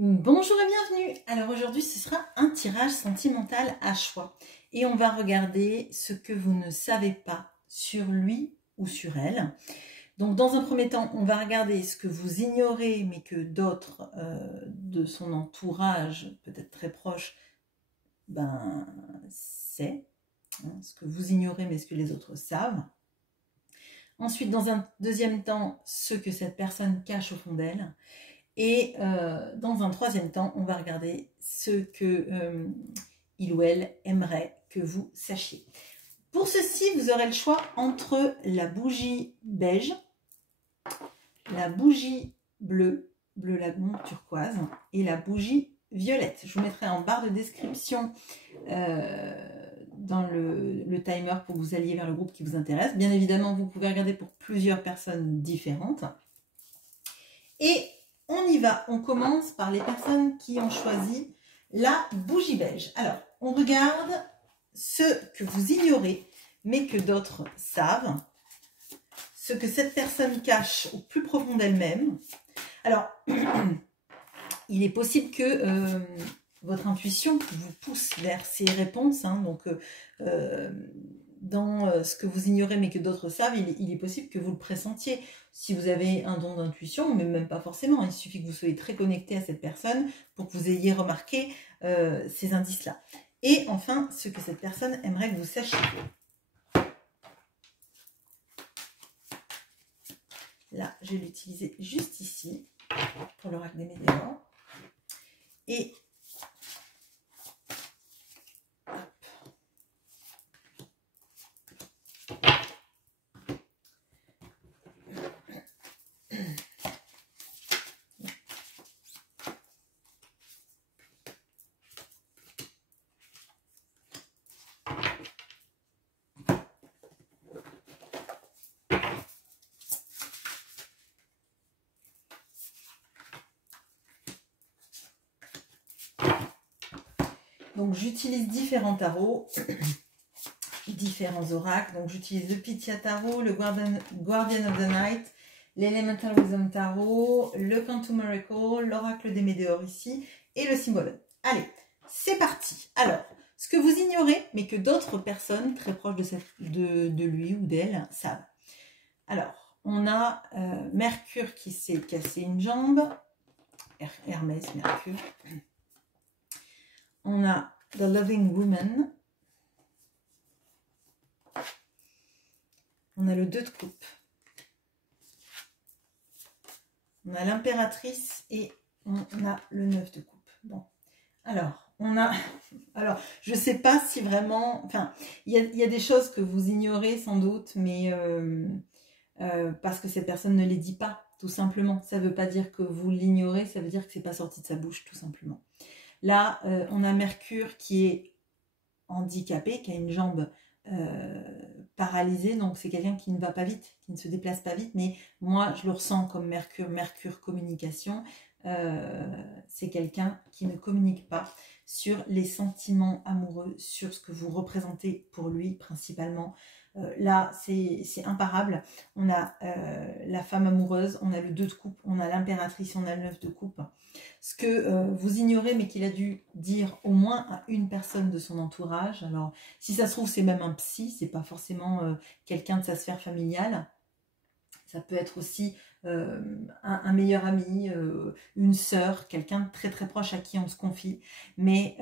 Bonjour et bienvenue. Alors aujourd'hui ce sera un tirage sentimental à choix et on va regarder ce que vous ne savez pas sur lui ou sur elle. Donc dans un premier temps on va regarder ce que vous ignorez mais que d'autres de son entourage, peut-être très proche, sait, ce que vous ignorez mais ce que les autres savent. Ensuite dans un deuxième temps ce que cette personne cache au fond d'elle. Et dans un troisième temps, on va regarder ce que il ou elle aimerait que vous sachiez. Pour ceci, vous aurez le choix entre la bougie beige, la bougie bleue, bleu lagon turquoise, et la bougie violette. Je vous mettrai en barre de description dans le timer pour que vous alliez vers le groupe qui vous intéresse. Bien évidemment, vous pouvez regarder pour plusieurs personnes différentes. Et on y va, on commence par les personnes qui ont choisi la bougie beige. Alors, on regarde ce que vous ignorez, mais que d'autres savent, ce que cette personne cache au plus profond d'elle-même. Alors, il est possible que votre intuition vous pousse vers ces réponses, donc dans ce que vous ignorez mais que d'autres savent, il est possible que vous le pressentiez. Si vous avez un don d'intuition, mais même pas forcément, il suffit que vous soyez très connecté à cette personne pour que vous ayez remarqué ces indices-là. Et enfin, ce que cette personne aimerait que vous sachiez. Là, je vais l'utiliser juste ici pour l'oracle des météores. Et donc j'utilise différents tarots, différents oracles. Donc j'utilise le Pythia Tarot, le Guardian of the Night, l'Elemental Wisdom Tarot, le Quantum Miracle, l'oracle des météores ici et le symbole. Allez, c'est parti. Alors, ce que vous ignorez, mais que d'autres personnes très proches de lui ou d'elle savent. Alors, on a Mercure qui s'est cassé une jambe, Hermès, Mercure. On a The Loving Woman. On a le 2 de coupe. On a l'impératrice et on a le 9 de coupe. Bon, alors, alors, je ne sais pas si vraiment... Enfin, il y a des choses que vous ignorez sans doute, mais parce que cette personne ne les dit pas, tout simplement. Ça ne veut pas dire que vous l'ignorez, ça veut dire que ce n'est pas sorti de sa bouche, tout simplement. Là, on a Mercure qui est handicapé, qui a une jambe paralysée, donc c'est quelqu'un qui ne va pas vite, qui ne se déplace pas vite, mais moi je le ressens comme Mercure communication, c'est quelqu'un qui ne communique pas sur les sentiments amoureux, sur ce que vous représentez pour lui principalement. Là c'est imparable. On a la femme amoureuse, on a le 2 de coupe, on a l'impératrice, on a le 9 de coupe. Ce que vous ignorez mais qu'il a dû dire au moins à une personne de son entourage. Alors si ça se trouve c'est même un psy, c'est pas forcément quelqu'un de sa sphère familiale. Ça peut être aussi un meilleur ami, une sœur, quelqu'un de très très proche à qui on se confie. Mais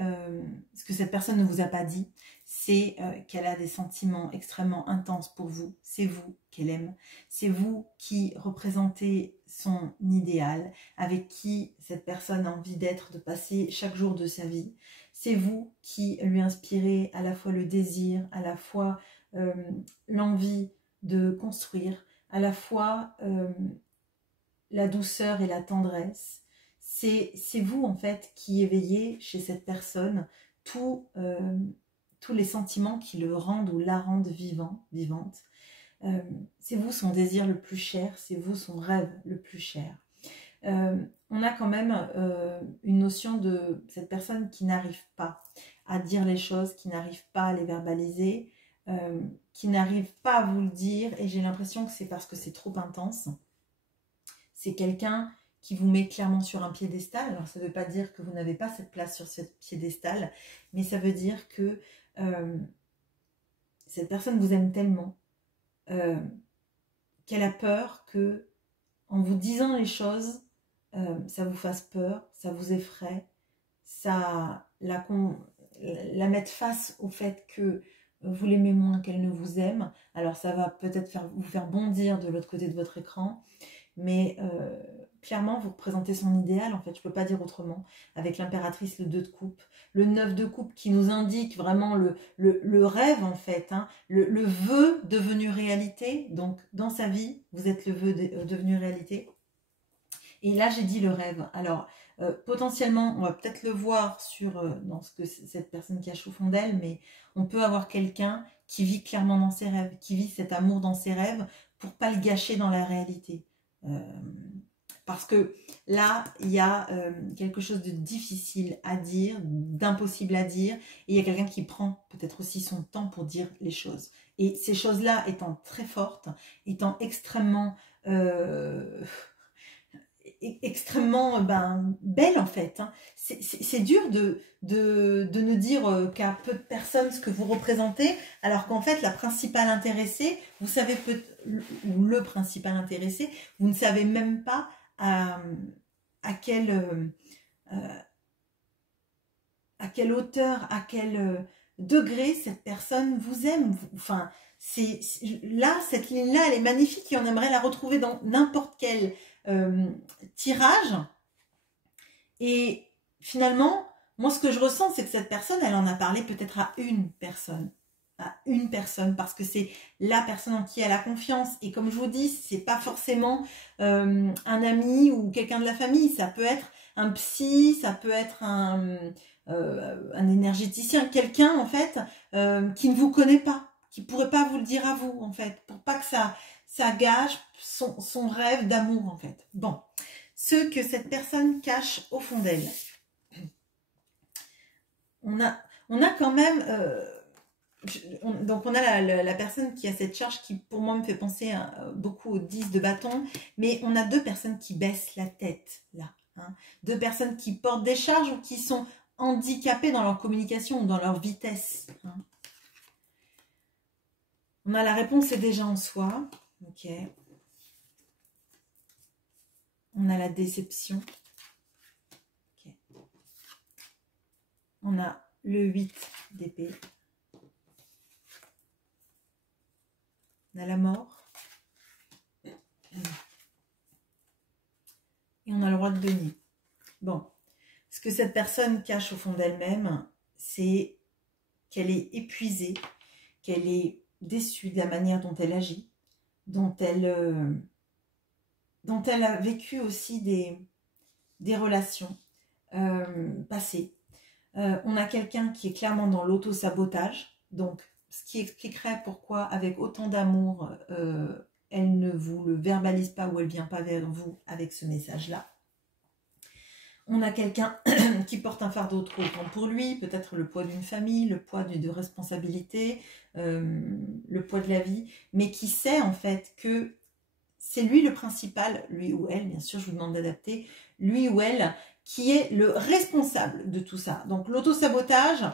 ce que cette personne ne vous a pas dit, c'est qu'elle a des sentiments extrêmement intenses pour vous. C'est vous qu'elle aime. C'est vous qui représentez son idéal, avec qui cette personne a envie d'être, de passer chaque jour de sa vie. C'est vous qui lui inspirez à la fois le désir, à la fois l'envie de construire, à la fois la douceur et la tendresse. C'est vous en fait qui éveillez chez cette personne tous les sentiments qui le rendent ou la rendent vivante. C'est vous son désir le plus cher, c'est vous son rêve le plus cher. On a quand même une notion de cette personne qui n'arrive pas à dire les choses, qui n'arrive pas à les verbaliser, qui n'arrive pas à vous le dire, et j'ai l'impression que c'est parce que c'est trop intense. C'est quelqu'un qui vous met clairement sur un piédestal. Alors ça ne veut pas dire que vous n'avez pas cette place sur ce piédestal, mais ça veut dire que cette personne vous aime tellement qu'elle a peur que, en vous disant les choses, ça vous fasse peur, ça vous effraie, ça la mette face au fait que vous l'aimez moins qu'elle ne vous aime. Alors ça va peut-être vous faire bondir de l'autre côté de votre écran, mais clairement vous représentez son idéal, en fait, je ne peux pas dire autrement, avec l'impératrice, le 2 de coupe, le 9 de coupe qui nous indique vraiment le rêve, en fait, hein, le vœu devenu réalité. Donc dans sa vie, vous êtes le vœu devenu réalité. Et là, j'ai dit le rêve. Alors, potentiellement, on va peut-être le voir dans ce que cette personne cache au fond d'elle, mais on peut avoir quelqu'un qui vit clairement dans ses rêves, qui vit cet amour dans ses rêves pour pas le gâcher dans la réalité. Parce que là, il y a quelque chose de difficile à dire, d'impossible à dire, et il y a quelqu'un qui prend peut-être aussi son temps pour dire les choses. Et ces choses-là étant très fortes, étant extrêmement belle, en fait, hein. C'est dur de ne dire qu'à peu de personnes ce que vous représentez, alors qu'en fait la principale intéressée, vous savez ou le principal intéressé, vous ne savez même pas à quelle hauteur, à quel degré cette personne vous aime. Enfin, là, cette ligne-là, elle est magnifique et on aimerait la retrouver dans n'importe quel tirage. Et finalement, moi, ce que je ressens, c'est que cette personne, elle en a parlé peut-être à une personne, parce que c'est la personne en qui elle a confiance. Et comme je vous dis, c'est pas forcément un ami ou quelqu'un de la famille, ça peut être un psy, ça peut être un énergéticien, quelqu'un en fait qui ne vous connaît pas, qui pourrait pas vous le dire à vous, en fait, pour pas que ça gâche son rêve d'amour, en fait. Bon, ce que cette personne cache au fond d'elle. On a quand même donc on a la personne qui a cette charge qui pour moi me fait penser beaucoup au 10 de bâton, mais on a deux personnes qui baissent la tête là, hein. Deux personnes qui portent des charges ou qui sont handicapées dans leur communication ou dans leur vitesse, hein. On a la réponse est déjà en soi, ok. On a la déception, okay. On a le 8 d'épée. On a la mort. Et on a le roi de denier. Bon, ce que cette personne cache au fond d'elle-même, c'est qu'elle est épuisée, qu'elle est déçue de la manière dont elle agit, dont elle a vécu aussi des relations passées. On a quelqu'un qui est clairement dans l'auto-sabotage, donc ce qui expliquerait pourquoi avec autant d'amour elle ne vous le verbalise pas ou elle ne vient pas vers vous avec ce message-là. On a quelqu'un qui porte un fardeau trop grand pour lui, peut-être le poids d'une famille, le poids de responsabilité, le poids de la vie, mais qui sait en fait que c'est lui le principal, lui ou elle, bien sûr, je vous demande d'adapter, lui ou elle, qui est le responsable de tout ça. Donc l'auto-sabotage,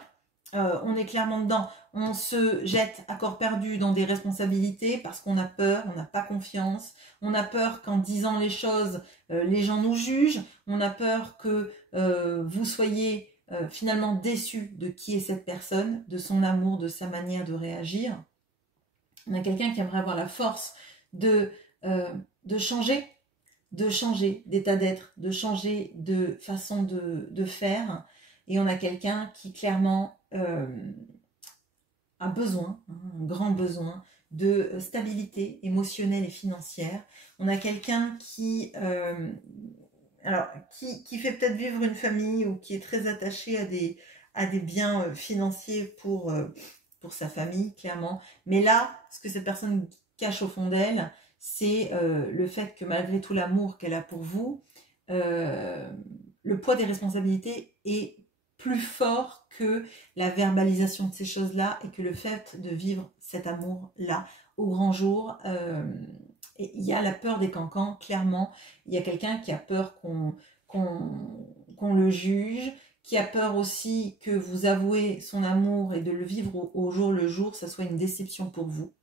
on est clairement dedans. On se jette à corps perdu dans des responsabilités parce qu'on a peur, on n'a pas confiance. On a peur qu'en disant les choses, les gens nous jugent. On a peur que vous soyez finalement déçus de qui est cette personne, de son amour, de sa manière de réagir. On a quelqu'un qui aimerait avoir la force de changer d'état d'être, de changer de façon de faire. Et on a quelqu'un qui clairement a besoin, un grand besoin de stabilité émotionnelle et financière. On a quelqu'un qui fait peut-être vivre une famille ou qui est très attaché à des biens financiers pour sa famille, clairement. Mais là, ce que cette personne cache au fond d'elle, c'est le fait que malgré tout l'amour qu'elle a pour vous, le poids des responsabilités est plus fort que la verbalisation de ces choses-là et que le fait de vivre cet amour-là au grand jour Et il y a la peur des cancans, clairement. Il y a quelqu'un qui a peur qu'on le juge, qui a peur aussi que vous avouez son amour et de le vivre au jour le jour, ça soit une déception pour vous.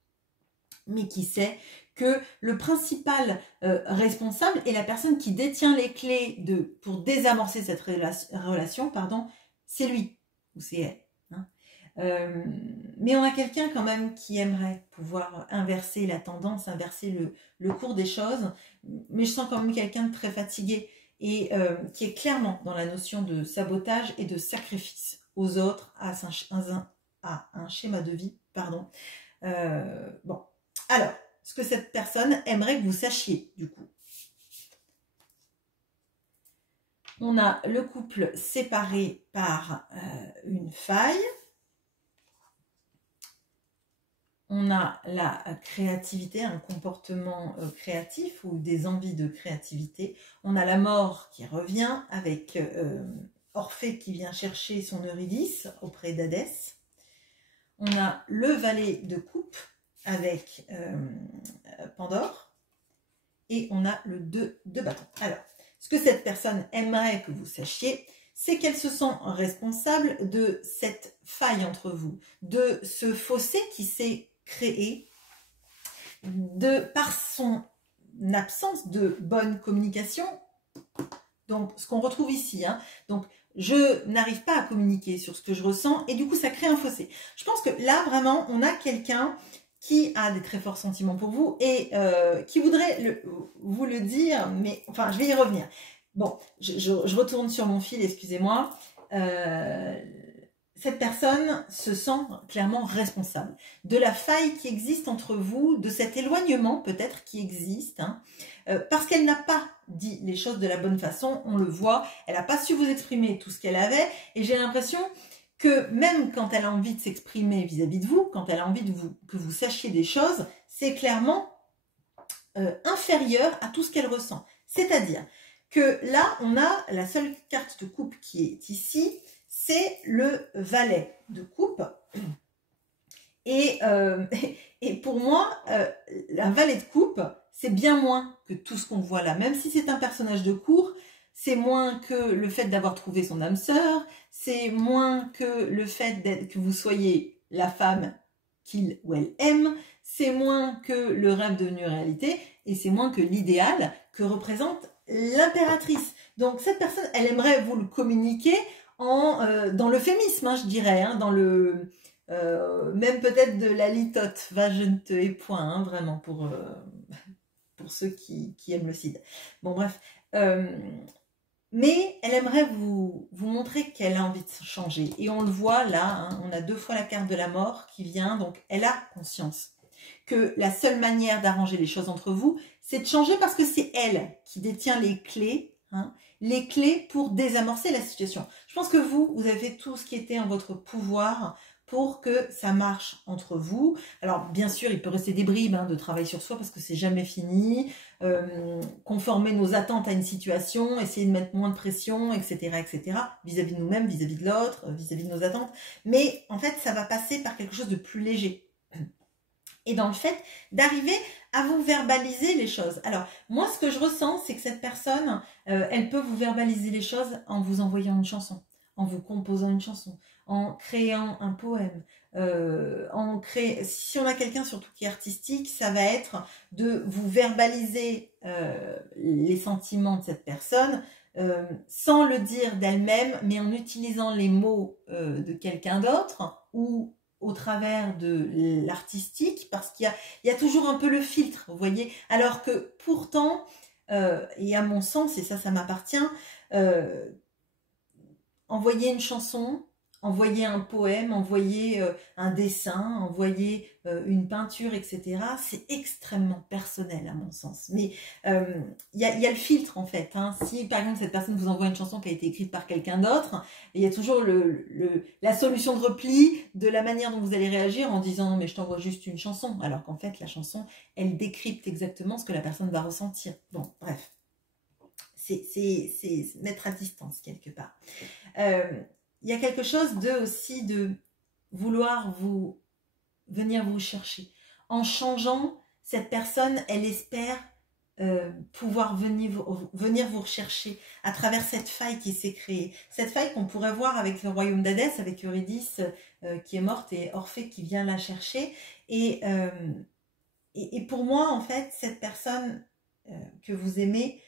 Mais qui sait que le principal responsable est la personne qui détient les clés pour désamorcer cette relation, c'est lui ou c'est elle. Mais on a quelqu'un quand même qui aimerait pouvoir inverser la tendance, inverser le cours des choses. Mais je sens quand même quelqu'un de très fatigué et qui est clairement dans la notion de sabotage et de sacrifice aux autres, à un schéma de vie. Bon, alors, ce que cette personne aimerait que vous sachiez, du coup. On a le couple séparé par une faille. On a la créativité, un comportement créatif ou des envies de créativité. On a la mort qui revient avec Orphée qui vient chercher son Eurydice auprès d'Hadès. On a le valet de coupe avec Pandore. Et on a le 2 de bâton. Alors, ce que cette personne aimerait que vous sachiez, c'est qu'elle se sent responsable de cette faille entre vous, de ce fossé qui s'est créé par son absence de bonne communication. Donc, ce qu'on retrouve ici, donc je n'arrive pas à communiquer sur ce que je ressens et du coup, ça crée un fossé. Je pense que là, vraiment, on a quelqu'un qui a des très forts sentiments pour vous et qui voudrait vous le dire, mais enfin, je vais y revenir. Bon, je retourne sur mon fil, excusez-moi. Cette personne se sent clairement responsable de la faille qui existe entre vous, de cet éloignement peut-être qui existe, parce qu'elle n'a pas dit les choses de la bonne façon, on le voit, elle n'a pas su vous exprimer tout ce qu'elle avait, et j'ai l'impression que même quand elle a envie de s'exprimer vis-à-vis de vous, quand elle a envie que vous sachiez des choses, c'est clairement inférieur à tout ce qu'elle ressent. C'est-à-dire que là, on a la seule carte de coupe qui est ici, c'est le valet de coupe. Et pour moi, un valet de coupe, c'est bien moins que tout ce qu'on voit là. Même si c'est un personnage de cour, c'est moins que le fait d'avoir trouvé son âme sœur, c'est moins que le fait que vous soyez la femme qu'il ou elle aime, c'est moins que le rêve devenu réalité, et c'est moins que l'idéal que représente l'impératrice. Donc cette personne, elle aimerait vous le communiquer dans l'euphémisme, je dirais, dans le... même peut-être de la litote, va je ne te hais point, vraiment, pour ceux qui aiment le Cid. Bon, bref. Mais elle aimerait vous montrer qu'elle a envie de changer. Et on le voit là, on a 2 fois la carte de la mort qui vient, donc elle a conscience que la seule manière d'arranger les choses entre vous, c'est de changer parce que c'est elle qui détient les clés, les clés pour désamorcer la situation. Je pense que vous avez tout ce qui était en votre pouvoir pour que ça marche entre vous. Alors, bien sûr, il peut rester des bribes de travail sur soi parce que c'est jamais fini. Conformer nos attentes à une situation, essayer de mettre moins de pression, etc., vis-à-vis de nous-mêmes, vis-à-vis de l'autre, vis-à-vis de nos attentes. Mais en fait, ça va passer par quelque chose de plus léger. Et dans le fait d'arriver à vous verbaliser les choses. Alors, moi, ce que je ressens, c'est que cette personne, elle peut vous verbaliser les choses en vous envoyant une chanson, en vous composant une chanson, en créant un poème, si on a quelqu'un surtout qui est artistique, ça va être de vous verbaliser les sentiments de cette personne sans le dire d'elle-même, mais en utilisant les mots de quelqu'un d'autre ou au travers de l'artistique, parce qu'il y a toujours un peu le filtre, vous voyez, alors que pourtant, et à mon sens, et ça m'appartient, envoyer une chanson, envoyer un poème, envoyer un dessin, envoyer une peinture, etc. C'est extrêmement personnel à mon sens. Mais y a le filtre en fait. Si par exemple cette personne vous envoie une chanson qui a été écrite par quelqu'un d'autre, il y a toujours la solution de repli de la manière dont vous allez réagir en disant non mais je t'envoie juste une chanson. Alors qu'en fait la chanson, elle décrypte exactement ce que la personne va ressentir. Bon, bref. C'est mettre à distance quelque part. Il y a quelque chose aussi de vouloir venir vous chercher. En changeant, cette personne, elle espère pouvoir venir vous rechercher à travers cette faille qui s'est créée. Cette faille qu'on pourrait voir avec le royaume d'Hadès, avec Eurydice qui est morte et Orphée qui vient la chercher. Et pour moi, en fait, cette personne que vous aimez,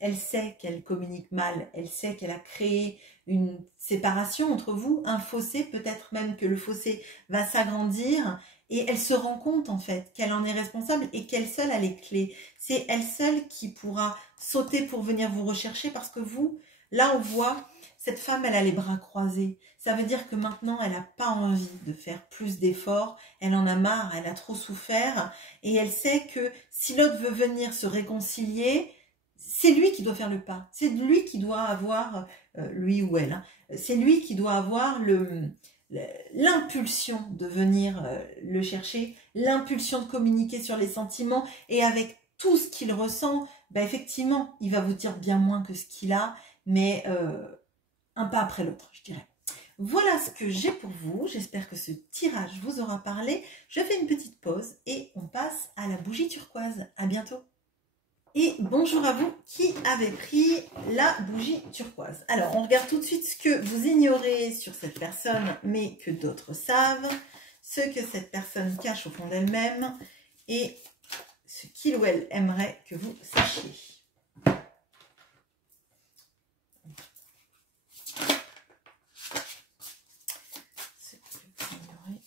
elle sait qu'elle communique mal, elle sait qu'elle a créé une séparation entre vous, un fossé, peut-être même que le fossé va s'agrandir, et elle se rend compte en fait qu'elle en est responsable et qu'elle seule a les clés. C'est elle seule qui pourra sauter pour venir vous rechercher, parce que vous, là on voit, cette femme elle a les bras croisés. Ça veut dire que maintenant elle n'a pas envie de faire plus d'efforts, elle en a marre, elle a trop souffert, et elle sait que si l'autre veut venir se réconcilier, c'est lui qui doit faire le pas, c'est lui qui doit avoir, lui ou elle, hein, c'est lui qui doit avoir l'impulsion de venir le chercher, l'impulsion de communiquer sur les sentiments, et avec tout ce qu'il ressent, bah effectivement, il va vous dire bien moins que ce qu'il a, mais un pas après l'autre, je dirais. Voilà ce que j'ai pour vous, j'espère que ce tirage vous aura parlé. Je fais une petite pause et on passe à la bougie turquoise. À bientôt. Et bonjour à vous qui avez pris la bougie turquoise. Alors, on regarde tout de suite ce que vous ignorez sur cette personne, mais que d'autres savent, ce que cette personne cache au fond d'elle-même et ce qu'il ou elle aimerait que vous sachiez. Ce que vous ignorez.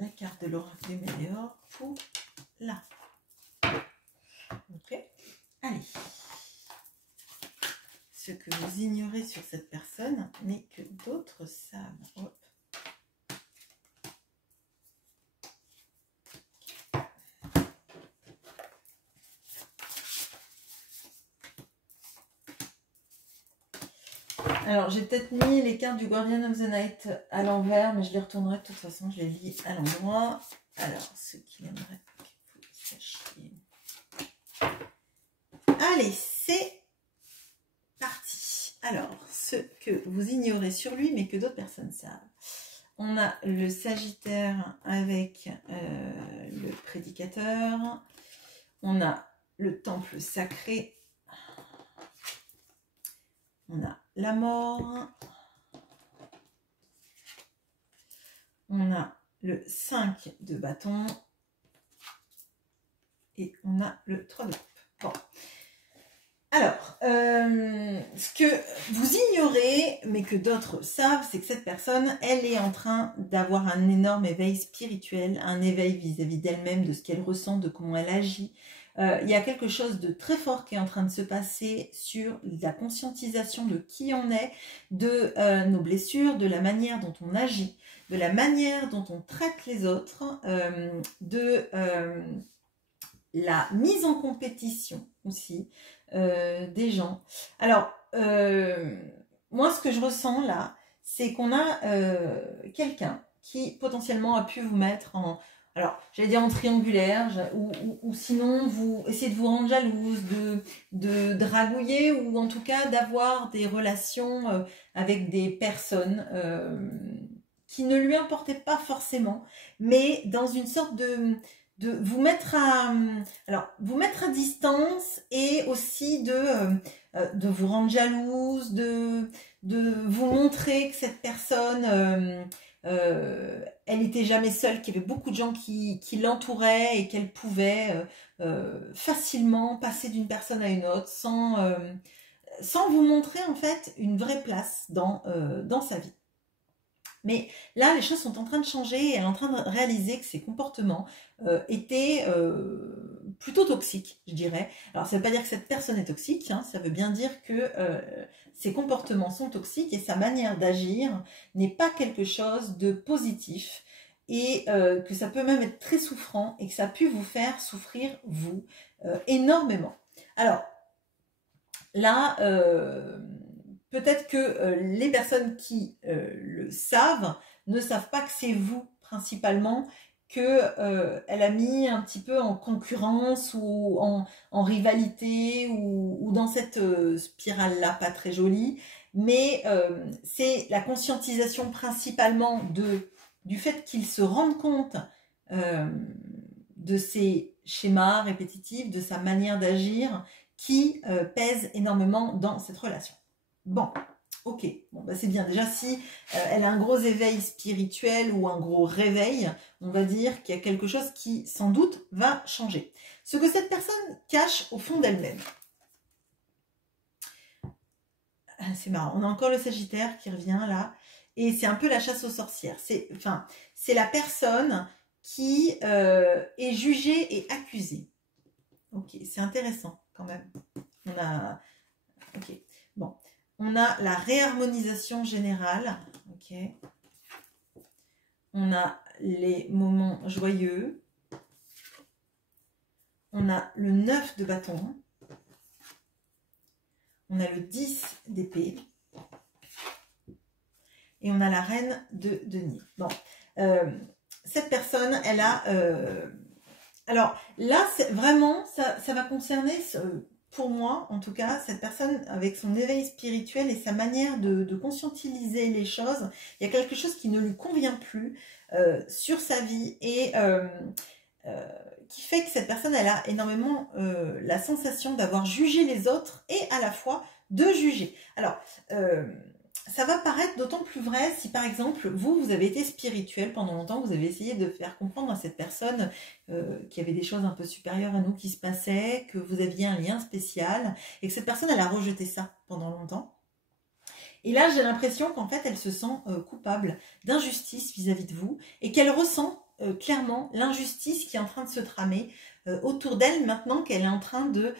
La carte de l'oracle des Méléores pour là. Ok. Allez. Ce que vous ignorez sur cette personne, mais que d'autres savent. Hop. Alors, j'ai peut-être mis les cartes du Guardian of the Night à l'envers, mais je les retournerai de toute façon, je les lis à l'endroit. Alors, ce qu'il aimerait que vous sachiez. Allez, c'est parti. Alors, ce que vous ignorez sur lui, mais que d'autres personnes savent. On a le Sagittaire avec le Prédicateur. On a le Temple Sacré. On a la Mort. On a le 5 de bâton. Et on a le 3 de coupe. Bon. Alors, ce que vous ignorez, mais que d'autres savent, c'est que cette personne, elle est en train d'avoir un énorme éveil spirituel, un éveil vis-à-vis d'elle-même, de ce qu'elle ressent, de comment elle agit. Il y a quelque chose de très fort qui est en train de se passer sur la conscientisation de qui on est, de nos blessures, de la manière dont on agit, de la manière dont on traite les autres, de la mise en compétition aussi des gens. Alors, moi, ce que je ressens là, c'est qu'on a quelqu'un qui potentiellement a pu vous mettre en... Alors, j'allais dire en triangulaire, ou sinon, vous essayez de vous rendre jalouse, de dragouiller, ou en tout cas d'avoir des relations avec des personnes qui ne lui importaient pas forcément, mais dans une sorte de vous mettre à, alors, vous mettre à distance, et aussi de vous rendre jalouse, de vous montrer que cette personne... elle n'était jamais seule, qu'il y avait beaucoup de gens qui l'entouraient, et qu'elle pouvait facilement passer d'une personne à une autre sans vous montrer en fait une vraie place dans sa vie. Mais là, les choses sont en train de changer, et elle est en train de réaliser que ses comportements étaient plutôt toxiques, je dirais. Alors, ça ne veut pas dire que cette personne est toxique, hein, ça veut bien dire que ses comportements sont toxiques, et sa manière d'agir n'est pas quelque chose de positif, et que ça peut même être très souffrant, et que ça a pu vous faire souffrir, vous, énormément. Alors, là... peut-être que les personnes qui le savent ne savent pas que c'est vous principalement qu'elle a mis un petit peu en concurrence, ou en rivalité, ou dans cette spirale-là pas très jolie. mais c'est la conscientisation principalement du fait qu'il se rende compte de ses schémas répétitifs, de sa manière d'agir, qui pèse énormément dans cette relation. Bon, ok, bon, bah c'est bien. Déjà, si elle a un gros éveil spirituel ou un gros réveil, on va dire qu'il y a quelque chose qui, sans doute, va changer. Ce que cette personne cache au fond d'elle-même. C'est marrant, on a encore le Sagittaire qui revient là, et c'est un peu la chasse aux sorcières. C'est la personne qui est jugée et accusée. Ok, c'est intéressant quand même. Ok, bon. On a la réharmonisation générale. Ok. On a les moments joyeux. On a le 9 de bâton. On a le 10 d'épée. Et on a la reine de denier. Bon. Cette personne, elle a... alors là, vraiment, ça va concerner... pour moi, en tout cas, cette personne avec son éveil spirituel et sa manière de conscientiser les choses, il y a quelque chose qui ne lui convient plus sur sa vie et qui fait que cette personne, elle a énormément la sensation d'avoir jugé les autres et à la fois de juger. Alors, ça va paraître d'autant plus vrai si, par exemple, vous avez été spirituel pendant longtemps, vous avez essayé de faire comprendre à cette personne qu'il y avait des choses un peu supérieures à nous qui se passaient, que vous aviez un lien spécial, et que cette personne, elle a rejeté ça pendant longtemps. Et là, j'ai l'impression qu'en fait, elle se sent coupable d'injustice vis-à-vis de vous, et qu'elle ressent clairement l'injustice qui est en train de se tramer autour d'elle maintenant qu'elle est en train de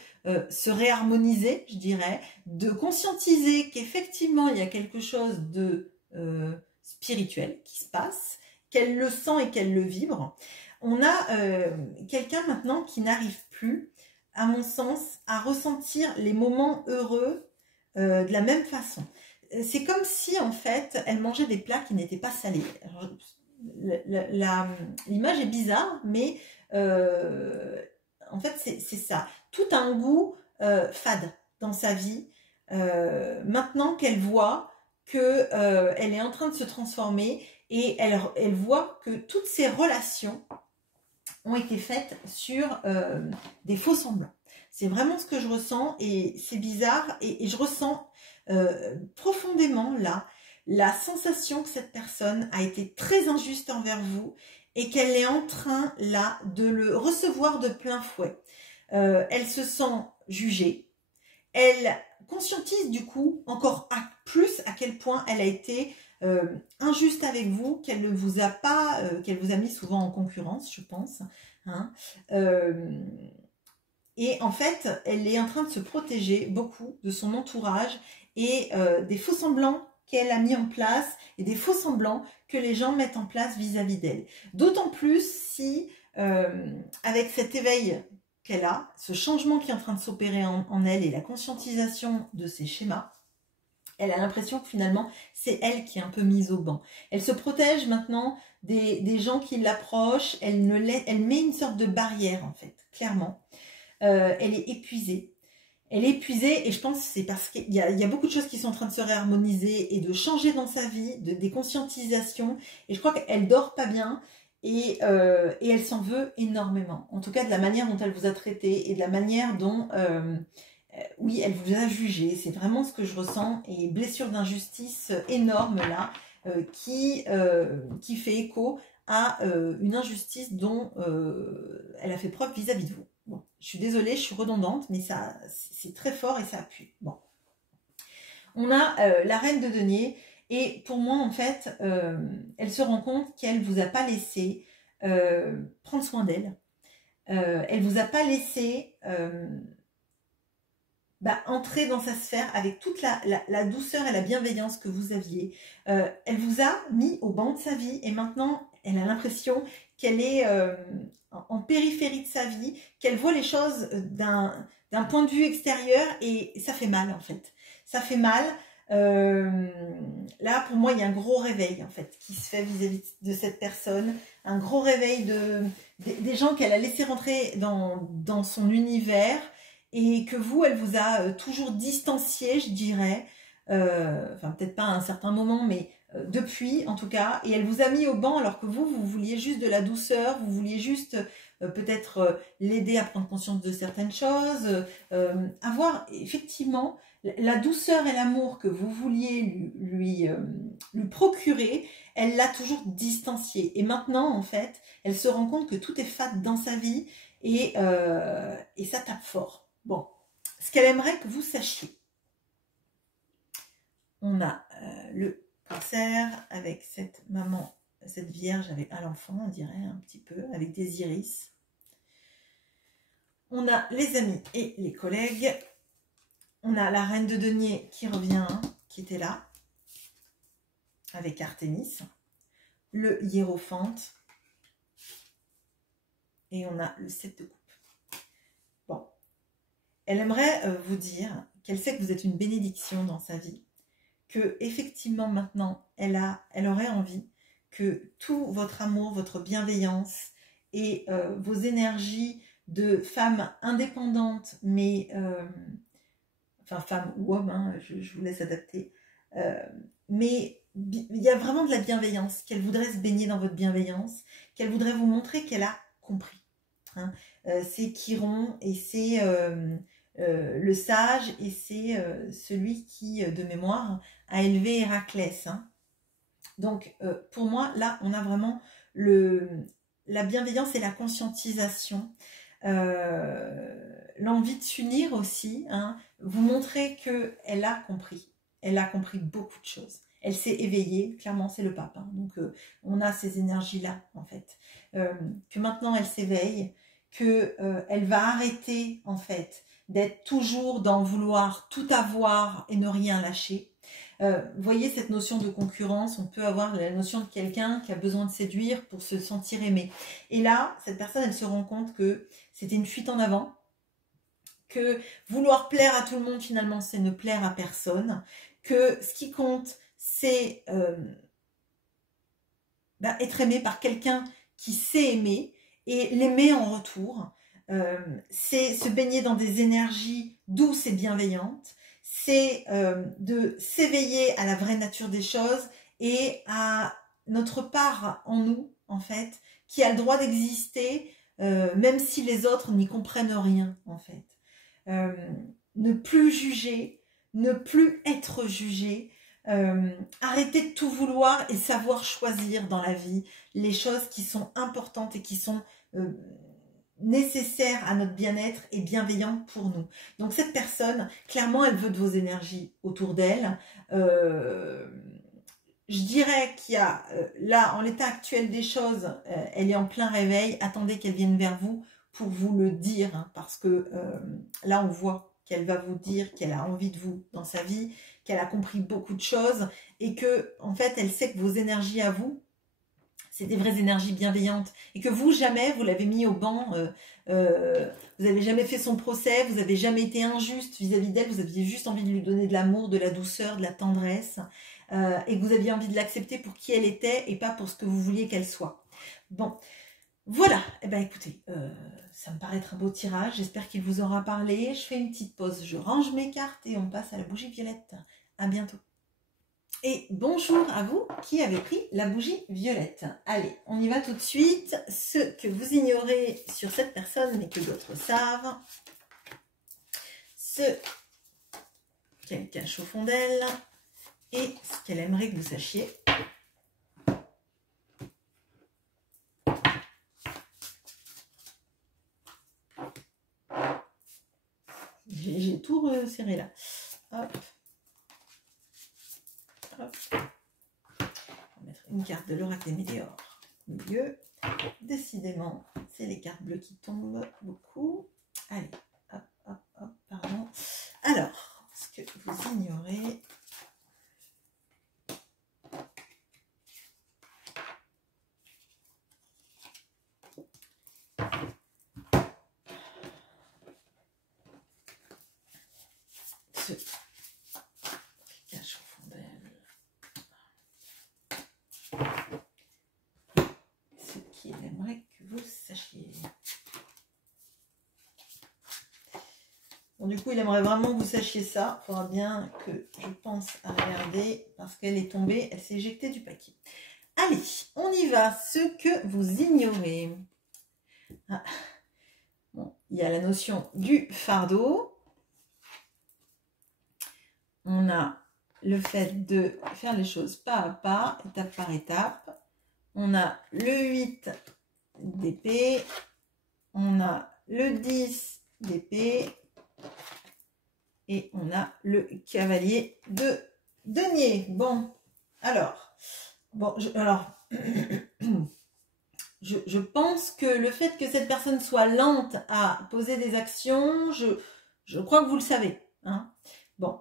se réharmoniser, je dirais, de conscientiser qu'effectivement il y a quelque chose de spirituel qui se passe, qu'elle le sent et qu'elle le vibre. On a quelqu'un maintenant qui n'arrive plus, à mon sens, à ressentir les moments heureux de la même façon. C'est comme si en fait elle mangeait des plats qui n'étaient pas salés. L'image est bizarre, mais en fait c'est ça. Tout a un goût fade dans sa vie. Maintenant qu'elle voit que elle est en train de se transformer et elle voit que toutes ses relations ont été faites sur des faux semblants. C'est vraiment ce que je ressens et c'est bizarre et je ressens profondément là la sensation que cette personne a été très injuste envers vous et qu'elle est en train là de le recevoir de plein fouet. Elle se sent jugée, elle conscientise du coup encore plus à quel point elle a été injuste avec vous, qu'elle ne vous a pas, qu'elle vous a mis souvent en concurrence, je pense. Hein. Et en fait, elle est en train de se protéger beaucoup de son entourage et des faux semblants qu'elle a mis en place et des faux semblants que les gens mettent en place vis-à-vis d'elle. D'autant plus si, avec cet éveil qu'elle a, ce changement qui est en train de s'opérer en elle et la conscientisation de ses schémas, elle a l'impression que finalement, c'est elle qui est un peu mise au banc. Elle se protège maintenant des gens qui l'approchent, elle met une sorte de barrière en fait, clairement. Elle est épuisée. Elle est épuisée et je pense que c'est parce qu'il y a beaucoup de choses qui sont en train de se réharmoniser et de changer dans sa vie, des conscientisations. Et je crois qu'elle dort pas bien et elle s'en veut énormément. En tout cas, de la manière dont elle vous a traité et de la manière dont, oui, elle vous a jugé. C'est vraiment ce que je ressens. Et blessure d'injustice énorme là, qui fait écho à une injustice dont elle a fait preuve vis-à-vis de vous. Bon, je suis désolée, je suis redondante, mais ça, c'est très fort et ça appuie. Bon. On a la reine de denier et pour moi, en fait, elle se rend compte qu'elle ne vous a pas laissé prendre soin d'elle. Elle ne vous a pas laissé entrer dans sa sphère avec toute la douceur et la bienveillance que vous aviez. Elle vous a mis au banc de sa vie et maintenant, elle a l'impression qu'elle est en périphérie de sa vie, qu'elle voit les choses d'un point de vue extérieur et ça fait mal en fait. Ça fait mal. Là, pour moi, il y a un gros réveil en fait qui se fait vis-à-vis de cette personne. Un gros réveil des gens qu'elle a laissé rentrer dans son univers et que vous, elle vous a toujours distancié, je dirais. enfin peut-être pas à un certain moment, mais depuis en tout cas, et elle vous a mis au banc alors que vous vouliez juste de la douceur, vous vouliez juste peut-être l'aider à prendre conscience de certaines choses, avoir effectivement la douceur et l'amour que vous vouliez lui procurer, elle l'a toujours distancié. Et maintenant, en fait, elle se rend compte que tout est fade dans sa vie et ça tape fort. Bon, ce qu'elle aimerait que vous sachiez. On a le cancer avec cette maman, cette vierge avec à l'enfant, on dirait un petit peu, avec des iris. On a les amis et les collègues. On a la reine de denier qui revient, qui était là, avec Artémis. Le hiérophante. Et on a le 7 de coupe. Bon. Elle aimerait vous dire qu'elle sait que vous êtes une bénédiction dans sa vie. Que effectivement maintenant, elle aurait envie que tout votre amour, votre bienveillance et vos énergies de femme indépendante, mais enfin femme ou homme, hein, je vous laisse adapter, mais il y a vraiment de la bienveillance, qu'elle voudrait se baigner dans votre bienveillance, qu'elle voudrait vous montrer qu'elle a compris. Hein. C'est Chiron et c'est le sage et c'est celui qui, de mémoire, a élevé Héraclès. Hein. Donc, pour moi, là, on a vraiment la bienveillance et la conscientisation. L'envie de s'unir aussi. Hein. Vous montrer qu'elle a compris. Elle a compris beaucoup de choses. Elle s'est éveillée. Clairement, c'est le pape. Hein. Donc, on a ces énergies-là, en fait. Que maintenant, elle s'éveille. qu'elle va arrêter, en fait, d'être toujours dans vouloir tout avoir et ne rien lâcher. Vous voyez cette notion de concurrence, on peut avoir la notion de quelqu'un qui a besoin de séduire pour se sentir aimé. Et là, cette personne, elle se rend compte que c'était une fuite en avant, que vouloir plaire à tout le monde, finalement, c'est ne plaire à personne, que ce qui compte, c'est être aimé par quelqu'un qui sait aimer et l'aimer en retour. C'est se baigner dans des énergies douces et bienveillantes. C'est de s'éveiller à la vraie nature des choses et à notre part en nous, en fait, qui a le droit d'exister, même si les autres n'y comprennent rien, en fait. Ne plus juger, ne plus être jugé, arrêter de tout vouloir et savoir choisir dans la vie les choses qui sont importantes et qui sont nécessaires à notre bien-être et bienveillantes pour nous. Donc cette personne, clairement, elle veut de vos énergies autour d'elle. Je dirais qu'il y a, là, en l'état actuel des choses, elle est en plein réveil. Attendez qu'elle vienne vers vous pour vous le dire, hein, parce que là, on voit qu'elle va vous dire qu'elle a envie de vous dans sa vie, qu'elle a compris beaucoup de choses et que, en fait, elle sait que vos énergies à vous, c'est des vraies énergies bienveillantes et que vous, jamais, vous l'avez mis au banc, vous n'avez jamais fait son procès, vous n'avez jamais été injuste vis-à-vis d'elle, vous aviez juste envie de lui donner de l'amour, de la douceur, de la tendresse et que vous aviez envie de l'accepter pour qui elle était et pas pour ce que vous vouliez qu'elle soit. Bon, voilà, eh ben écoutez, ça me paraît être un beau tirage, j'espère qu'il vous aura parlé. Je fais une petite pause, je range mes cartes et on passe à la bougie violette. À bientôt. Et bonjour à vous qui avez pris la bougie violette. Allez, on y va tout de suite. Ce que vous ignorez sur cette personne, mais que d'autres savent. Ce qu'elle cache au fond d'elle. Et ce qu'elle aimerait que vous sachiez. J'ai tout resserré là. Hop. Hop. On va mettre une carte de l'oracle des météores au milieu. Décidément, c'est les cartes bleues qui tombent beaucoup. Allez, hop, hop, hop, pardon. Alors, ce que vous ignorez. Ce qui cache au fond d'elle. Ce qu'il aimerait que vous sachiez. Bon, du coup, il aimerait vraiment que vous sachiez ça. Il faudra bien que je pense à regarder parce qu'elle est tombée, elle s'est éjectée du paquet. Allez, on y va. Ce que vous ignorez. Ah. Bon, il y a la notion du fardeau. On a le fait de faire les choses pas à pas, étape par étape. On a le 8 d'épée. On a le 10 d'épée. Et on a le cavalier de denier. Bon, alors, je pense que le fait que cette personne soit lente à poser des actions, je crois que vous le savez. Hein. Bon.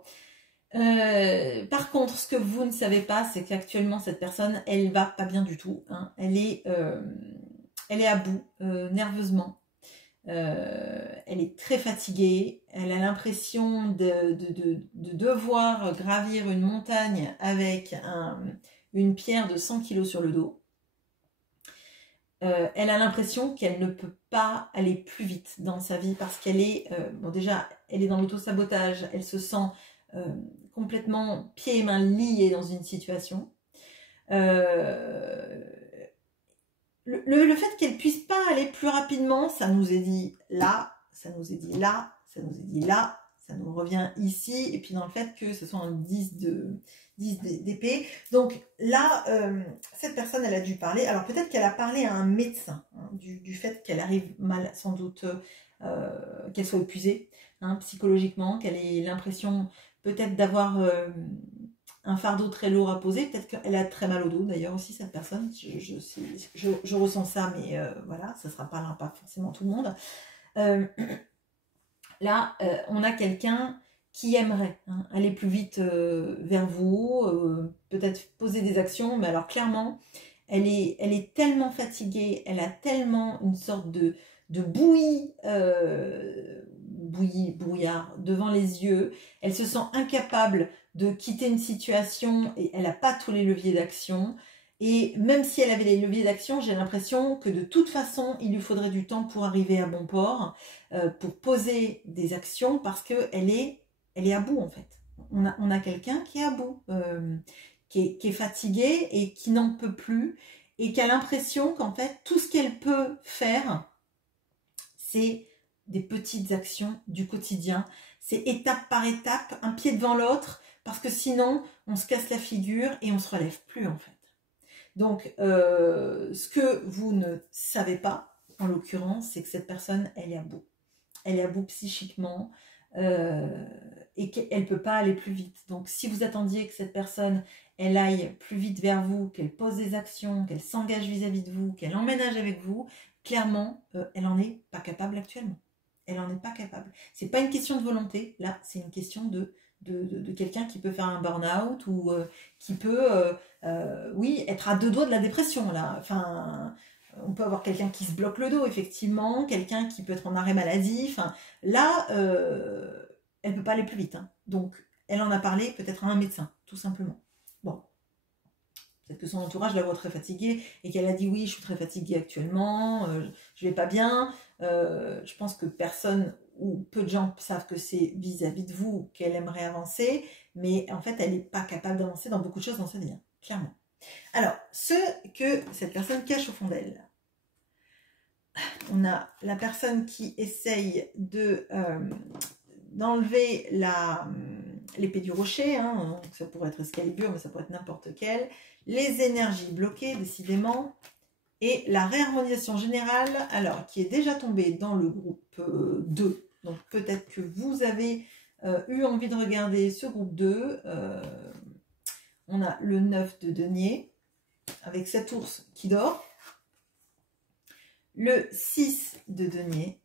Par contre, ce que vous ne savez pas, c'est qu'actuellement, cette personne, elle va pas bien du tout. Hein. Elle est à bout, nerveusement. Elle est très fatiguée, elle a l'impression de devoir gravir une montagne avec une pierre de 100 kg sur le dos. Elle a l'impression qu'elle ne peut pas aller plus vite dans sa vie parce qu'elle est, bon déjà, elle est dans l'auto-sabotage, elle se sent complètement pieds et mains liés dans une situation. Le fait qu'elle puisse pas aller plus rapidement, ça nous est dit là, ça nous est dit là, ça nous est dit là, ça nous revient ici, et puis dans le fait que ce soit un 10 d'épée. Donc là, cette personne, elle a dû parler, alors peut-être qu'elle a parlé à un médecin, hein, du fait qu'elle arrive mal, sans doute, qu'elle soit épuisée, hein, psychologiquement, qu'elle ait l'impression peut-être d'avoir un fardeau très lourd à poser, peut-être qu'elle a très mal au dos d'ailleurs aussi cette personne, je ressens ça, mais voilà, ça ne sera pas forcément tout le monde. Là, on a quelqu'un qui aimerait aller plus vite vers vous, peut-être poser des actions, mais alors clairement, elle est tellement fatiguée, elle a tellement une sorte de brouillard devant les yeux, elle se sent incapable de quitter une situation et elle n'a pas tous les leviers d'action. Et même si elle avait les leviers d'action, j'ai l'impression que de toute façon, il lui faudrait du temps pour arriver à bon port, pour poser des actions parce qu'elle est à bout en fait. On a quelqu'un qui est à bout, qui est fatigué et qui n'en peut plus et qui a l'impression qu'en fait, tout ce qu'elle peut faire, c'est des petites actions du quotidien. C'est étape par étape, un pied devant l'autre, parce que sinon, on se casse la figure et on ne se relève plus, en fait. Donc, ce que vous ne savez pas, en l'occurrence, c'est que cette personne, elle est à bout. Elle est à bout psychiquement et qu'elle ne peut pas aller plus vite. Donc, si vous attendiez que cette personne, elle aille plus vite vers vous, qu'elle pose des actions, qu'elle s'engage vis-à-vis de vous, qu'elle emménage avec vous, clairement, elle n'en est pas capable actuellement. Elle n'en est pas capable. C'est pas une question de volonté, là, c'est une question de quelqu'un qui peut faire un burn-out ou qui peut, oui, être à 2 doigts de la dépression, là. Enfin, on peut avoir quelqu'un qui se bloque le dos, effectivement, quelqu'un qui peut être en arrêt maladie. Enfin, là, elle peut pas aller plus vite. Hein. Donc, elle en a parlé peut-être à un médecin, tout simplement. Bon. Peut-être que son entourage la voit très fatiguée et qu'elle a dit oui, je suis très fatiguée actuellement, je vais pas bien. Je pense que personne ou peu de gens savent que c'est vis-à-vis de vous qu'elle aimerait avancer, mais en fait, elle n'est pas capable d'avancer dans beaucoup de choses dans sa vie, hein, clairement. Alors, ce que cette personne cache au fond d'elle. On a la personne qui essaye d'enlever l'épée du rocher, hein, donc ça pourrait être Excalibur, mais ça pourrait être n'importe quelle, les énergies bloquées, décidément, et la réharmonisation générale, alors, qui est déjà tombée dans le groupe 2, donc peut-être que vous avez eu envie de regarder ce groupe 2, on a le 9 de denier, avec cet ours qui dort, le 6 de denier,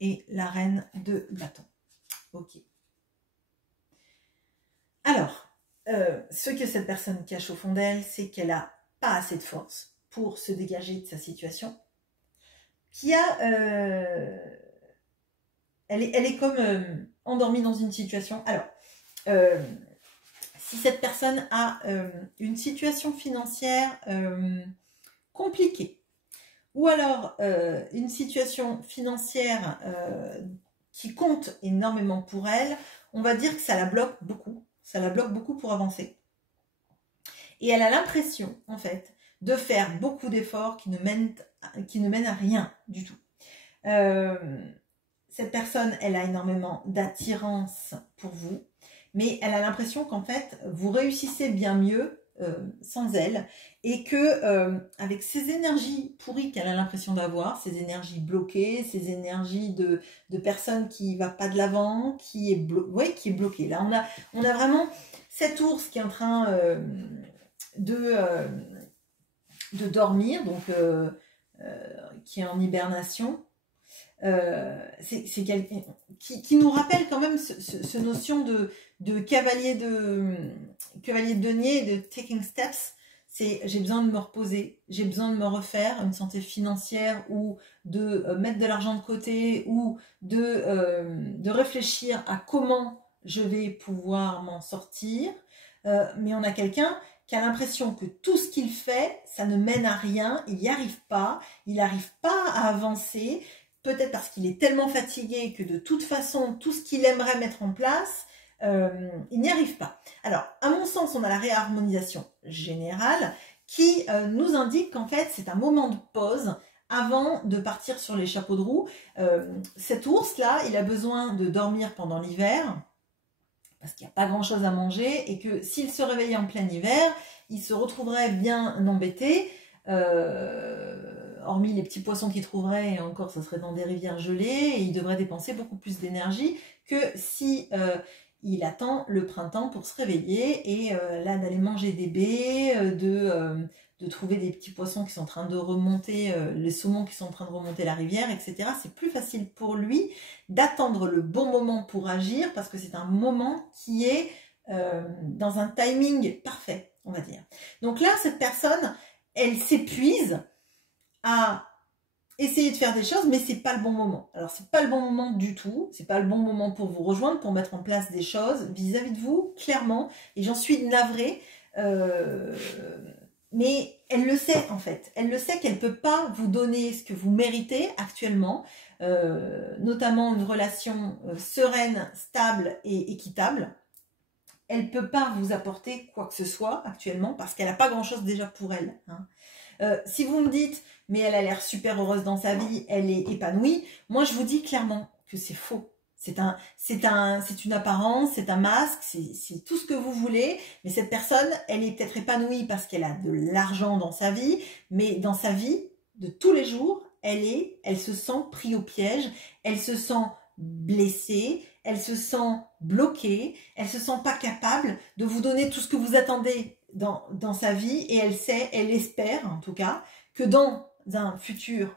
et la reine de bâton. Ok. Alors, ce que cette personne cache au fond d'elle, c'est qu'elle n'a pas assez de force pour se dégager de sa situation. Elle est comme endormie dans une situation. Alors, si cette personne a une situation financière compliquée, ou alors une situation financière qui compte énormément pour elle, on va dire que ça la bloque beaucoup. Ça la bloque beaucoup pour avancer. Et elle a l'impression, en fait, de faire beaucoup d'efforts qui ne mènent à rien du tout. Cette personne, elle a énormément d'attirance pour vous, mais elle a l'impression qu'en fait, vous réussissez bien mieux sans elle, et que avec ces énergies pourries qu'elle a l'impression d'avoir, ces énergies bloquées, ces énergies de personne qui va pas de l'avant, qui est bloquée. Là, on a vraiment cet ours qui est en train de dormir, donc qui est en hibernation. C'est quelqu'un qui nous rappelle quand même ce notion de cavalier de denier, de taking steps. C'est j'ai besoin de me reposer, j'ai besoin de me refaire une santé financière, ou de mettre de l'argent de côté, ou de réfléchir à comment je vais pouvoir m'en sortir. Mais on a quelqu'un qui a l'impression que tout ce qu'il fait, ça ne mène à rien, il n'y arrive pas, il n'arrive pas à avancer, peut-être parce qu'il est tellement fatigué que de toute façon, tout ce qu'il aimerait mettre en place, il n'y arrive pas. Alors, à mon sens, on a la réharmonisation générale qui nous indique qu'en fait, c'est un moment de pause avant de partir sur les chapeaux de roue. Cet ours-là, il a besoin de dormir pendant l'hiver, parce qu'il n'y a pas grand-chose à manger, et que s'il se réveillait en plein hiver, il se retrouverait bien embêté, hormis les petits poissons qu'il trouverait, et encore, ça serait dans des rivières gelées, et il devrait dépenser beaucoup plus d'énergie que si il attend le printemps pour se réveiller, et là, d'aller manger des baies, de trouver des petits poissons qui sont en train de remonter, les saumons qui sont en train de remonter la rivière, etc. C'est plus facile pour lui d'attendre le bon moment pour agir, parce que c'est un moment qui est dans un timing parfait, on va dire. Donc là, cette personne, elle s'épuise à essayer de faire des choses, mais c'est pas le bon moment. Alors c'est pas le bon moment du tout, c'est pas le bon moment pour vous rejoindre, pour mettre en place des choses vis-à-vis de vous, clairement, et j'en suis navrée, mais elle le sait en fait. Elle le sait qu'elle peut pas vous donner ce que vous méritez actuellement, notamment une relation sereine, stable et équitable. Elle peut pas vous apporter quoi que ce soit actuellement, parce qu'elle a pas grand-chose déjà pour elle, hein. Si vous me dites, mais elle a l'air super heureuse dans sa vie, elle est épanouie, moi je vous dis clairement que c'est faux. C'est une apparence, c'est un masque, c'est tout ce que vous voulez, mais cette personne, elle est peut-être épanouie parce qu'elle a de l'argent dans sa vie, mais dans sa vie de tous les jours, elle se sent prise au piège, elle se sent blessée, elle se sent bloquée, elle se sent pas capable de vous donner tout ce que vous attendez dans sa vie, et elle espère en tout cas que dans un futur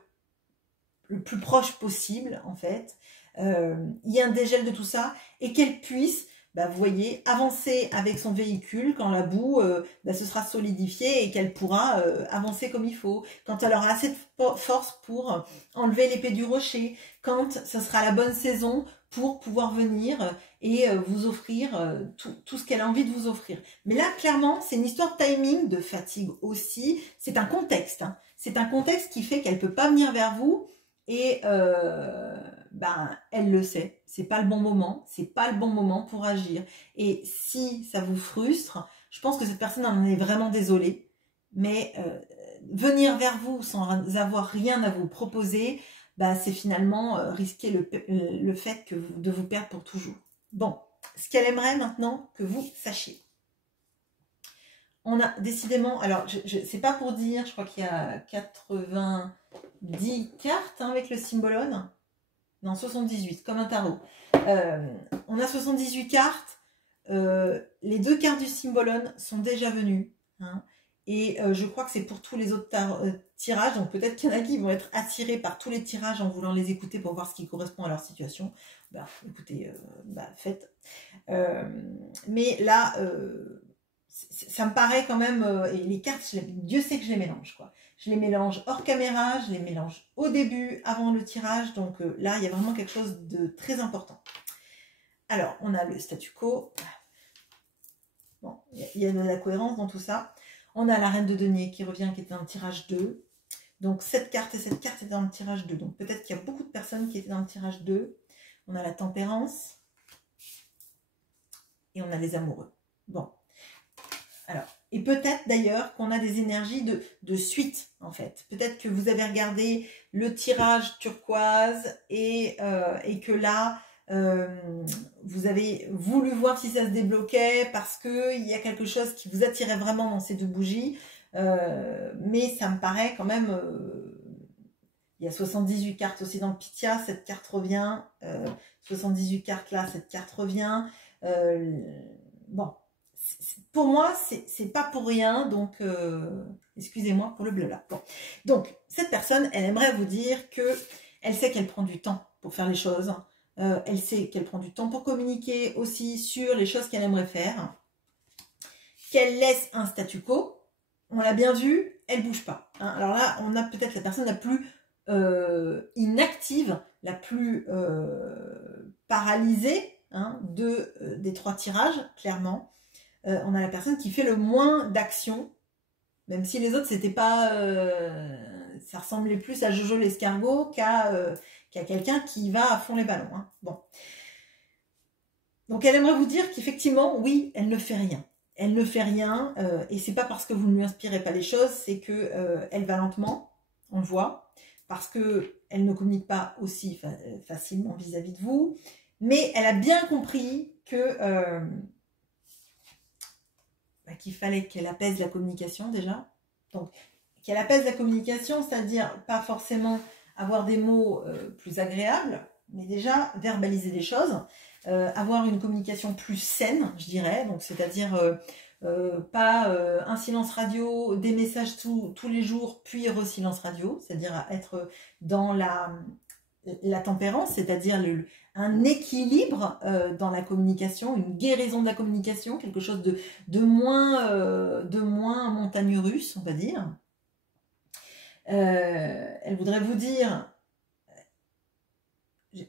le plus proche possible en fait, il y a un dégel de tout ça, et qu'elle puisse, vous voyez, avancer avec son véhicule quand la boue se sera solidifiée, et qu'elle pourra avancer comme il faut, quand elle aura assez de force pour enlever l'épée du rocher, quand ce sera la bonne saison pour pouvoir venir et vous offrir tout ce qu'elle a envie de vous offrir. Mais là, clairement, c'est une histoire de timing, de fatigue aussi. C'est un contexte, hein. C'est un contexte qui fait qu'elle ne peut pas venir vers vous, et elle le sait. C'est pas le bon moment. C'est pas le bon moment pour agir. Et si ça vous frustre, je pense que cette personne en est vraiment désolée. Mais venir vers vous sans avoir rien à vous proposer, c'est finalement risquer le fait de vous perdre pour toujours. Bon, ce qu'elle aimerait maintenant que vous sachiez. On a décidément, alors c'est pas pour dire, je crois qu'il y a 90 cartes avec le symbolone. Non, 78, comme un tarot. On a 78 cartes. Les 2 cartes du symbolone sont déjà venues, hein. Et je crois que c'est pour tous les autres tirages. Donc peut-être qu'il y en a qui vont être attirés par tous les tirages en voulant les écouter pour voir ce qui correspond à leur situation. Écoutez, faites. Mais là, ça me paraît quand même... et les cartes, Dieu sait que je les mélange, quoi. Je les mélange hors caméra, je les mélange au début, avant le tirage. Donc là, il y a vraiment quelque chose de très important. Alors, on a le statu quo. Bon, il y a de la cohérence dans tout ça. On a la reine de denier qui revient, qui était dans le tirage 2. Donc, cette carte et cette carte étaient dans le tirage 2. Donc, peut-être qu'il y a beaucoup de personnes qui étaient dans le tirage 2. on a la tempérance et on a les amoureux. Bon, alors, et peut-être d'ailleurs qu'on a des énergies de suite, en fait. Peut-être que vous avez regardé le tirage turquoise et que là, vous avez voulu voir si ça se débloquait parce qu'il y a quelque chose qui vous attirait vraiment dans ces deux bougies. Mais ça me paraît quand même... il y a 78 cartes aussi dans le Pythia, cette carte revient. 78 cartes là, cette carte revient. Bon, pour moi, c'est pas pour rien, donc excusez-moi pour le blabla. Bon. Donc, cette personne, elle aimerait vous dire que elle sait qu'elle prend du temps pour faire les choses. Elle sait qu'elle prend du temps pour communiquer aussi sur les choses qu'elle aimerait faire. Qu'elle laisse un statu quo. On l'a bien vu, elle bouge pas. Hein. Alors là, on a peut-être la personne la plus inactive, la plus paralysée hein, des trois tirages, clairement. On a la personne qui fait le moins d'actions, même si les autres, c'était pas... ça ressemblait plus à Jojo l'escargot qu'à quelqu'un qui va à fond les ballons. Hein. Bon. Donc, elle aimerait vous dire qu'effectivement, oui, elle ne fait rien. Elle ne fait rien, et c'est pas parce que vous ne lui inspirez pas les choses, c'est que elle va lentement, on le voit, parce que elle ne communique pas aussi facilement vis-à-vis de vous, mais elle a bien compris que qu'il fallait qu'elle apaise la communication déjà. Donc, qu'elle apaise la communication, c'est-à-dire pas forcément avoir des mots plus agréables, mais déjà verbaliser des choses, avoir une communication plus saine, je dirais, donc c'est-à-dire pas un silence radio, des messages tous les jours, puis re-silence radio, c'est-à-dire être dans la tempérance, c'est-à-dire un équilibre dans la communication, une guérison de la communication, quelque chose de moins montagne russe, on va dire. Elle voudrait vous dire...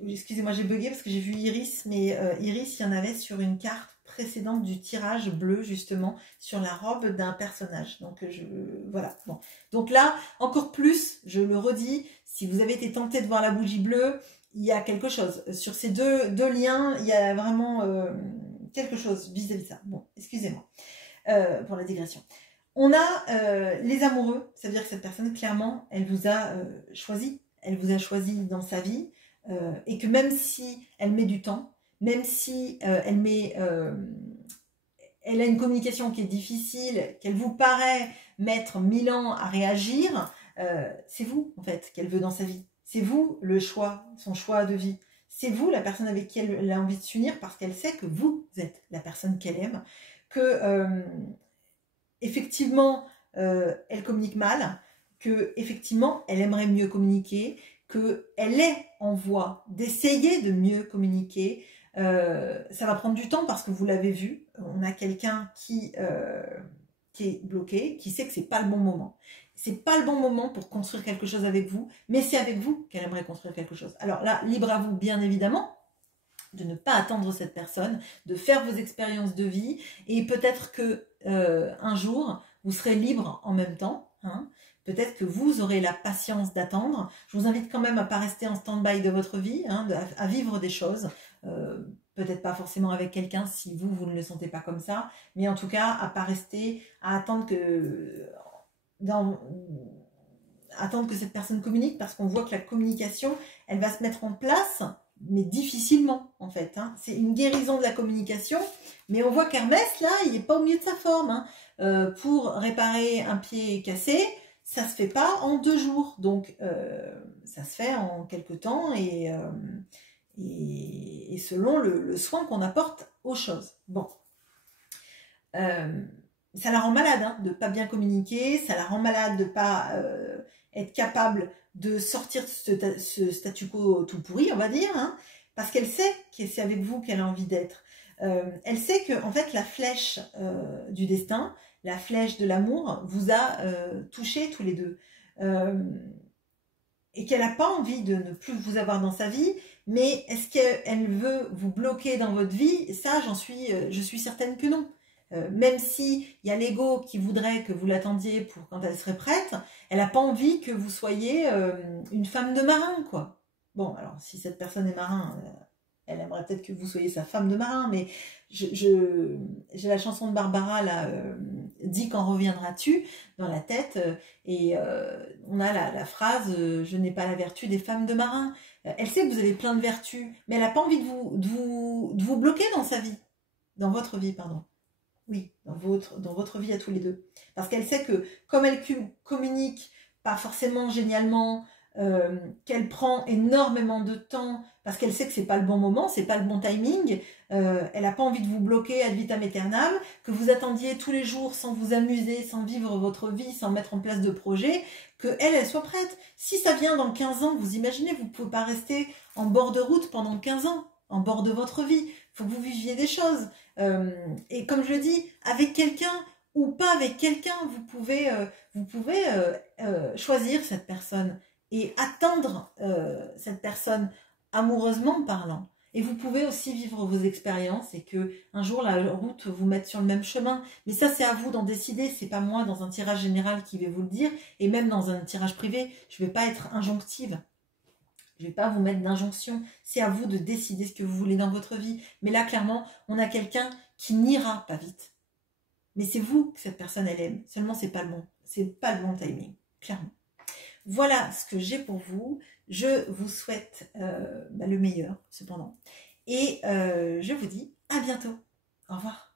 Excusez-moi, j'ai bugué parce que j'ai vu Iris, mais Iris, il y en avait sur une carte précédente du tirage bleu, justement, sur la robe d'un personnage. Donc, voilà. Bon. Donc là, encore plus, je le redis, si vous avez été tenté de voir la bougie bleue, il y a quelque chose. Sur ces deux liens, il y a vraiment quelque chose vis-à-vis de ça. Bon, excusez-moi pour la digression. On a les amoureux, ça veut dire que cette personne, clairement, elle vous a choisi. Elle vous a choisi dans sa vie. Et que même si elle met du temps, même si elle a une communication qui est difficile, qu'elle vous paraît mettre 1000 ans à réagir, c'est vous en fait qu'elle veut dans sa vie. C'est vous le choix, son choix de vie. C'est vous la personne avec qui elle a envie de s'unir parce qu'elle sait que vous êtes la personne qu'elle aime, que effectivement elle communique mal, que effectivement elle aimerait mieux communiquer, qu'elle est en voie d'essayer de mieux communiquer. Ça va prendre du temps parce que vous l'avez vu, on a quelqu'un qui est bloqué, qui sait que c'est pas le bon moment. C'est pas le bon moment pour construire quelque chose avec vous, mais c'est avec vous qu'elle aimerait construire quelque chose. Alors là, libre à vous, bien évidemment, de ne pas attendre cette personne, de faire vos expériences de vie, et peut-être que un jour, vous serez libre en même temps, hein. Peut-être que vous aurez la patience d'attendre. Je vous invite quand même à ne pas rester en stand-by de votre vie, hein, à vivre des choses. Peut-être pas forcément avec quelqu'un si vous ne le sentez pas comme ça. Mais en tout cas, à ne pas rester, à attendre que cette personne communique. Parce qu'on voit que la communication, elle va se mettre en place, mais difficilement en fait. Hein. C'est une guérison de la communication. Mais on voit qu'Hermès, là, il n'est pas au milieu de sa forme. Hein. Pour réparer un pied cassé, ça se fait pas en 2 jours, donc ça se fait en quelques temps et selon le soin qu'on apporte aux choses. Bon, ça la rend malade hein, de ne pas bien communiquer, ça la rend malade de ne pas être capable de sortir de ce statu quo tout pourri, on va dire, hein, parce qu'elle sait que c'est avec vous qu'elle a envie d'être. Elle sait que en fait la flèche du destin, la flèche de l'amour vous a touché tous les deux. Et qu'elle n'a pas envie de ne plus vous avoir dans sa vie, mais est-ce qu'elle veut vous bloquer dans votre vie? Ça, je suis certaine que non. Même s'il y a l'ego qui voudrait que vous l'attendiez pour quand elle serait prête, elle n'a pas envie que vous soyez une femme de marin, quoi. Bon, alors, si cette personne est marin, elle aimerait peut-être que vous soyez sa femme de marin, mais j'ai la chanson de Barbara, là, Dis quand reviendras-tu, dans la tête, et on a la phrase je n'ai pas la vertu des femmes de marin. Elle sait que vous avez plein de vertus, mais elle n'a pas envie de vous bloquer dans sa vie, dans votre vie, pardon. Oui, dans votre vie à tous les deux. Parce qu'elle sait que comme elle communique pas forcément génialement, qu'elle prend énormément de temps, parce qu'elle sait que c'est pas le bon moment, c'est pas le bon timing, elle n'a pas envie de vous bloquer ad vitam aeternam, que vous attendiez tous les jours sans vous amuser, sans vivre votre vie, sans mettre en place de projets, que elle soit prête. Si ça vient dans 15 ans, vous imaginez, vous ne pouvez pas rester en bord de route pendant 15 ans, en bord de votre vie. Il faut que vous viviez des choses. Et comme je le dis, avec quelqu'un ou pas avec quelqu'un, vous pouvez choisir cette personne et atteindre cette personne amoureusement parlant. Et vous pouvez aussi vivre vos expériences et que un jour la route vous mette sur le même chemin. Mais ça, c'est à vous d'en décider. C'est pas moi dans un tirage général qui vais vous le dire. Et même dans un tirage privé, je vais pas être injonctive. Je vais pas vous mettre d'injonction. C'est à vous de décider ce que vous voulez dans votre vie. Mais là, clairement, on a quelqu'un qui n'ira pas vite. Mais c'est vous que cette personne, elle aime. Seulement, c'est pas le bon. C'est pas le bon timing. Clairement. Voilà ce que j'ai pour vous. Je vous souhaite le meilleur, cependant. Et je vous dis à bientôt. Au revoir.